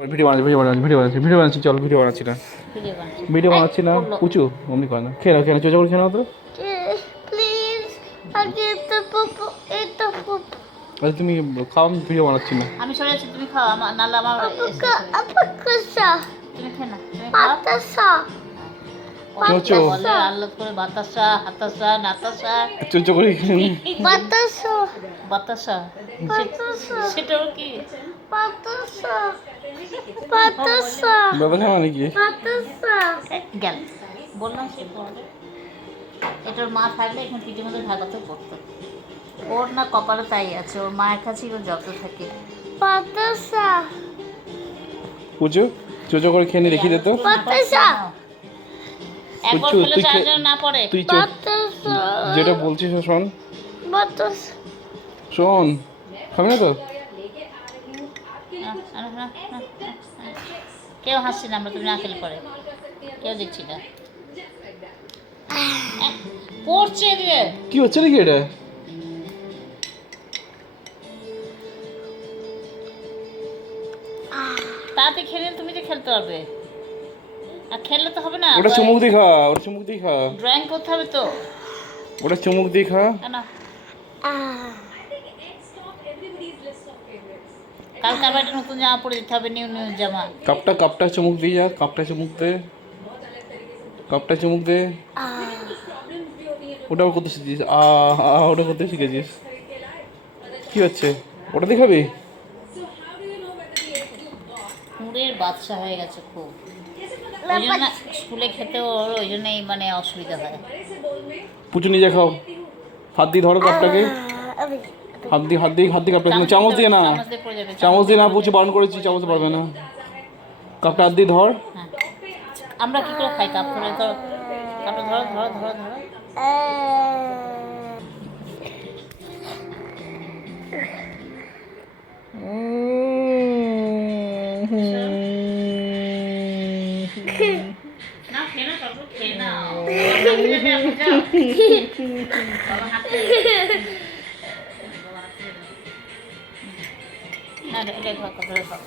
Video বানাচ্ছি চল video বানাচ্ছি না ভিডিও বানাচ্ছি না উঁচু অমনি করে না খেয়ে নাও চোচা করে খেয়ে নাও তো প্লিজ আগে তো পপো এটা পপো আরে তুমি খাও আমি ভিডিও বানাচ্ছি না আমি সরে আছি, তুমি খাও। আমার নালা আমার আপকা তুমি খেয়ে না, তুমি খাও। বাতাসা চোচো বলে আল্লাহ করে বাতাসা হাতাসা নাতাসা চোচো করে খেয়ে নি বাতাসা বাতাসা বাতাসা সেটাও কি বাতাসা বাতাসা বাবা মানে কি বাতাসা গেল বললাম সে বলে এটার মা থাকলে এখন পিঠের মধ্যে ঢাকাতে পড়তো। ওর না কপালে তাই আছে, ওর মায়ের কাছেই ওর যত থাকে। বাতাসা উঁচু চোচো করে খেয়ে নি দেখি দে তো বাতাসা একবার উঁচু, ফেলে তুই চারজন না পড়ে। তুই বাতাসা যেটা বলছিস শোন বাতাসা শোন খাবি না তো কেউ হাসছি না আমরা, তুমি না খেলে পরে কেউ দেখছি না। পড়ছে দিয়ে কি হচ্ছে নাকি এটা তাতে খেলে তুমি তো খেলতে পারবে, আর খেললে তো হবে না। ওটা চুমুক দিয়ে খা ওটা চুমুক দিয়ে খা ড্রয়িং করতে হবে তো ওটা চুমুক দিয়ে খা না। কালকে আবার একটা নতুন জামা পরে দিতে হবে, নিউ নিউ জামা। কাপটা চুমুক দিয়ে যা কাপটা চুমুক দে কাপটা চুমুক দে ওটা করতে শিখেছিস ওটা করতে শিখেছিস কি হচ্ছে ওটা দেখাবি কুঁড়ের বাচ্চা হয়ে গেছে খুব, ওই জন্য স্কুলে খেতেও ওর ওই জন্যই মানে অসুবিধা হয়। পুচু নিজে খাও হাত দিয়ে ধরো কাপটাকে হাত দিয়ে কাপটা চামচ দিয়ে না চামচ দিয়ে পড়ে যাবে। চামচ দিয়ে না পুচু বারণ করেছি চামচ পারবে না কাপটা হাত দিয়ে ধর হ্যাঁ, আমরা কি করে খাই? কাপ ধরে ধরো, কাপটা ধরো ধরো ধরো ধরো। না খেয়ে না, তারপর খেয়ে নাও। বাবা হাত না, এটা খাও, ধরে খাও।